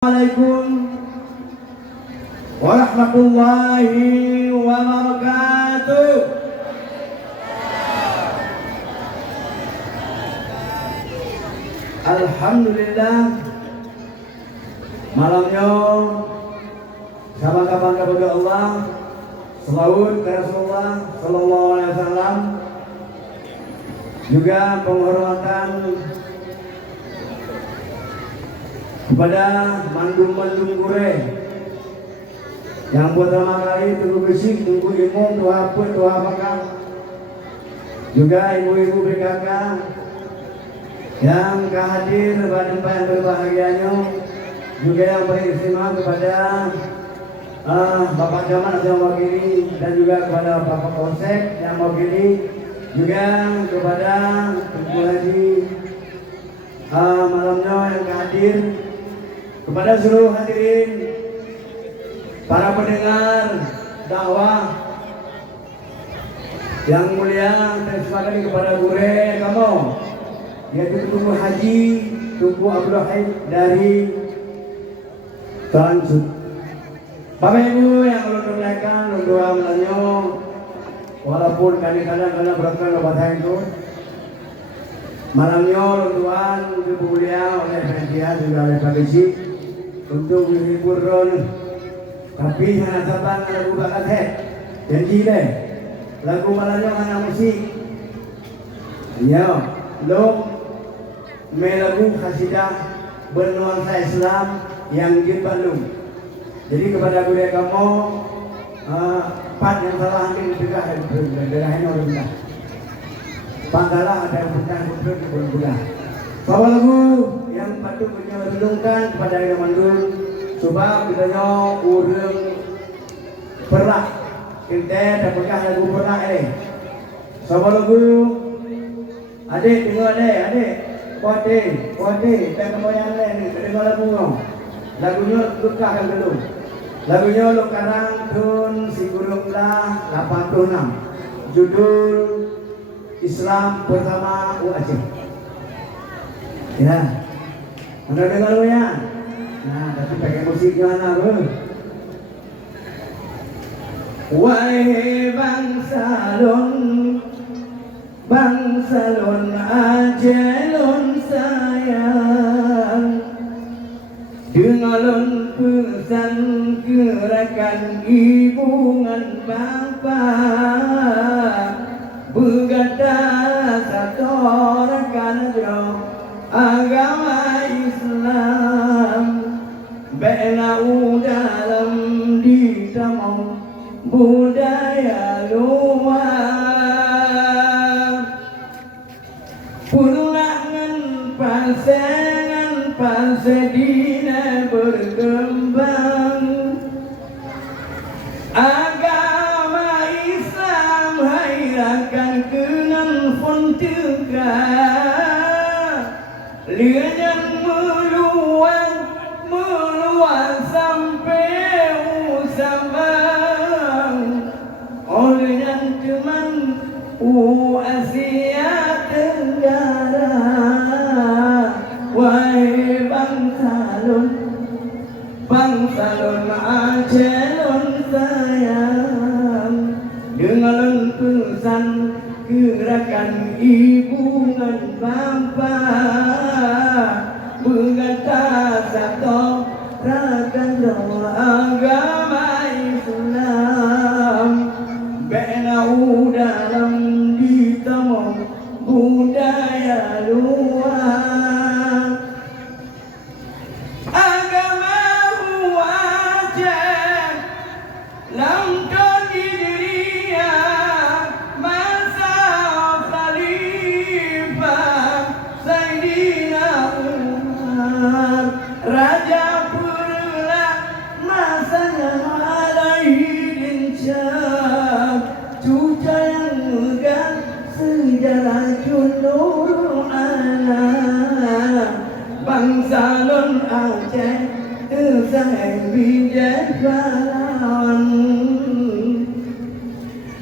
Assalamualaikum warahmatullahi wabarakatuh. Alhamdulillah, malamnya sama kapan kepada Allah, selawat ke Rasulullah Sallallahu Alaihi Wasallam, juga penghormatan kepada mandum-mandum gure yang pertama kali tunggu besik, tunggu imum, doa pun, doa makan, juga ibu-ibu PKK yang hadir pada tempat yang berbahagianya, juga yang beristimewa kepada Bapak Camat yang mewakili, dan juga kepada Bapak Polsek yang mewakili, juga kepada Tuku Haji malamnya yang hadir, kepada seluruh hadirin, para pendengar dakwah yang mulia, terima kasih kepada gure kamu, yaitu Tuku Haji Tuku Abdul Haid dari Talanjut. Bapak Ibu yang ulun muliakan, doa melanyo, walaupun kadang-kadang beratkan bahasa itu, malamnya lunduan dimulia oleh media juga oleh Pak Besi untuk menghibur Ron, tapi hanya sabar lagu bakat janji deh lagu malamnya mana musik ya lo melagu khasidah bernuansa Islam yang di Bandung. Jadi kepada budaya kamu part yang salah ambil juga daerah ini orang kita Pangkalah ada yang bukan bulan-bulan. Bawa lagu yang patut kita renungkan kepada yang mandul, sebab kita urang perak, kita dapatkan lagu perak ini. Bawa lagu, adik tengok adik, kuati, tak kamu yang lain ni, dengar lagu ngau. Lagunya lukakan dulu. Lagunya lukarang tun si gurunglah 86. Judul Islam pertama Aceh. Ya, anda dengar ya? Nah, tapi pakai musiknya mana bro? Wahai bangsa lon Aceh lon sayang, dengarlah pesan gerakan hubungan bapa. Berkata satu rekan agama Islam, belau dalam ditamau budaya luar. Pulangan pasedina berkembang, agama Islam hayrakan kenang fontega, lian meluas sampai Sabang, oleh teman Asia Tenggara. Wahai bangsa lon Aceh lon sayang, dengarlah pesan gerakan hubungan bapa. Berkata satu rakan agama Islam, belau dalam ditamau budaya luar. Agama Aceh langkah dirinya masa Khalifah Sayyidina Umar, Raja Perlah masanya alaihi syab, cuca yang megah sejarah Nurul Alam. Bangsa lon Aceh tersayang bijak pahlawan,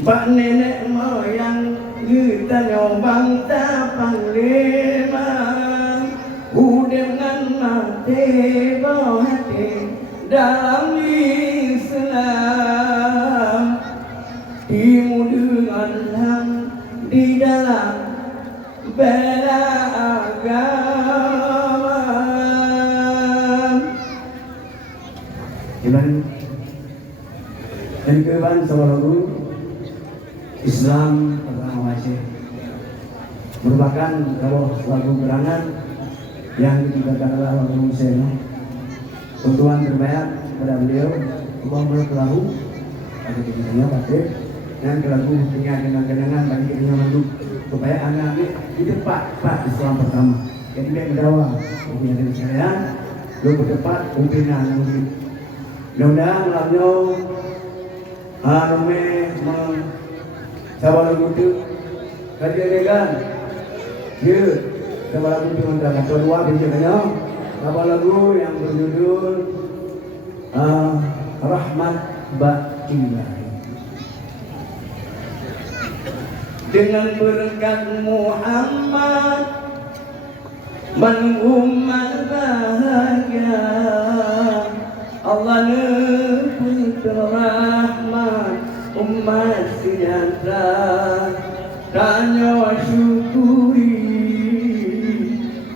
bak nenek moyang kita nyobang tak panglima, udah dengan mati bawah dalam Islam, timu dengan ham di dalam bela agama. Gimana? Dan keban lagu Islam pertama masih merupakan lagu gerangan yang diciptakan oleh Wali Hussein. Untuhan terbaik kepada beliau, Allah berkelahu pada ketinggiannya batik dan lagu dengan kenangan bagi kita manduk supaya anak ini di depan Islam pertama. Jadi dia mendawa, punya dari sekalian, lu berdepan pimpinan mungkin. Mudah-mudahan lalu Anume mencabar lagu itu kajian ya, cabar lagu itu untuk kedua bincangnya. Cabar lagu yang berjudul Rahmat Ilahi. Dengan berkat Muhammad mengumat bahagia, Allah lebih rahmat umat sejahtera. Tanya wa syukuri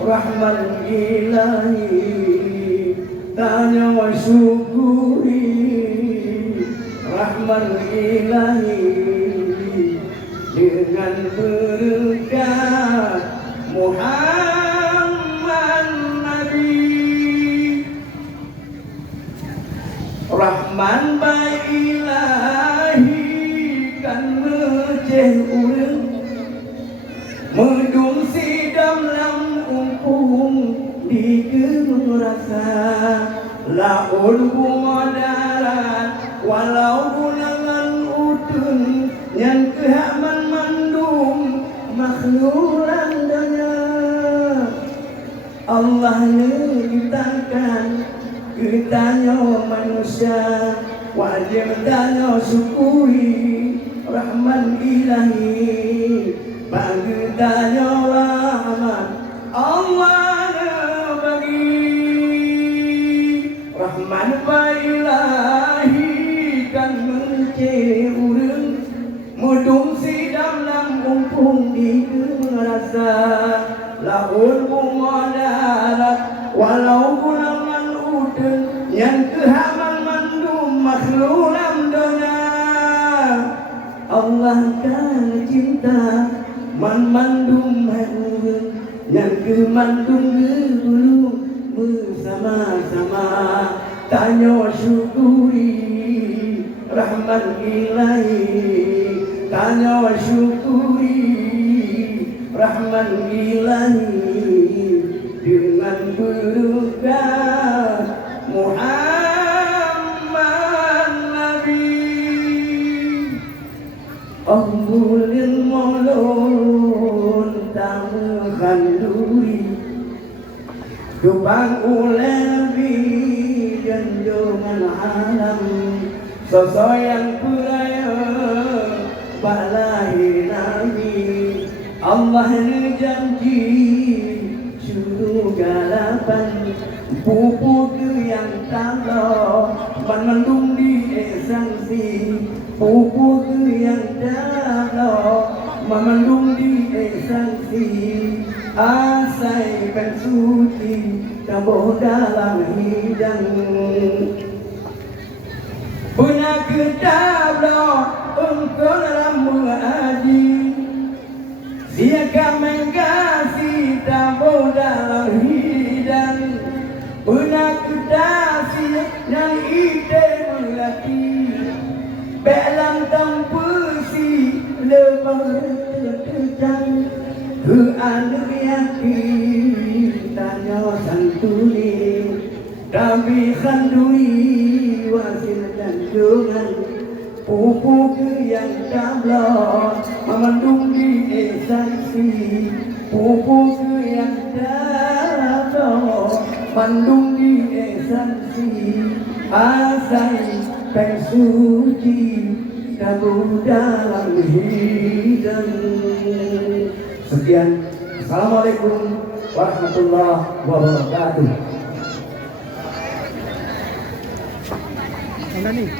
rahmat ilahi, tanya wa syukuri rahmat ilahi. Dengan berkat Muhammad Nabi, Rahman ilahi kan meceh urang, medungsi dalam umpung di gerasa, laun bunga darat walau bulangan utun yang kehaman mandum makhluran dana. Allah menciptakan kitanya manusia, wajib tanya syukuri rahman ilahi. Bagi tanya rahmat Allah bagi, rahman ilahi kan menceh urang, mudungsi dalam umpung di gerasa, laun bunga darat walau bulangan udun yang kehaman mandum makhlulam dona. Allah kan cinta man mandum hadun yang ke mandum dulu bersama-sama. Tanya syukuri rahmat ilahi, tanya wa syukuri rahman ilahi. Dengan berkat Muhammad Nabi, Ahlul Maulun tamu kanduri, Dubang ulebi dan jangan alam, sosok yang peraya balai Nabi. Allah janji surga lapan, pupuk yang tangga menandung di esensi, pupuk yang tangga memandung di esensi. Asai pensuci tabuh dalam hidang, punya kitab doa engkau dalam mengaji, siakan mengkasih tabuh dalam hidang, punya kitab yang ide mengerti, belam tampusi lebar terjang. Anu yakin tanya santuni, kami khandui wasil dan jungan, pupuk yang dablon memandung di esensi, pupuk yang dablon mandung di esensi. Asai pensuci tabuh dalam hidang. Sekian, assalamualaikum warahmatullahi wabarakatuh. Baik,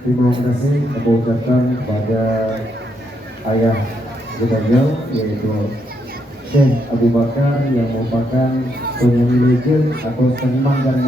terima kasih kami ucapkan kepada ayah beliau yaitu Syekh Abu Bakar yang merupakan penyanyi legend atau seniman dan